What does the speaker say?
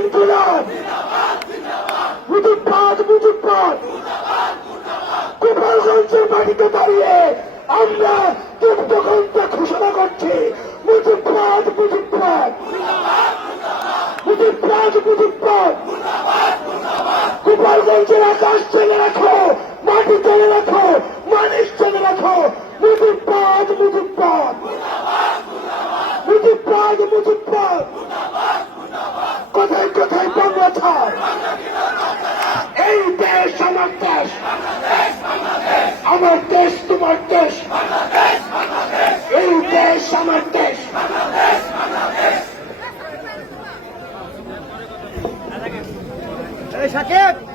ইনকুলাব। মুজিবাদ মুজিবাদ গোপালগঞ্জের মাটিতে দাঁড়িয়ে আমরা যুক্তগ্রন্থে ঘোষণা করছি মুজিবাদ মুজিবাদ মুজিবাদ মুজিবাদ গোপালগঞ্জের আকাশ চেনে রাখো, মাটি চেনে রাখো মানুষ চেনে রাখো। মুজিবাদ মুজিবাদ মুজিবাদ মুজিবাদ তোমার দেশ আমার দেশ তোমার দেশ। এই দেশ আমার দেশ। সাকিব!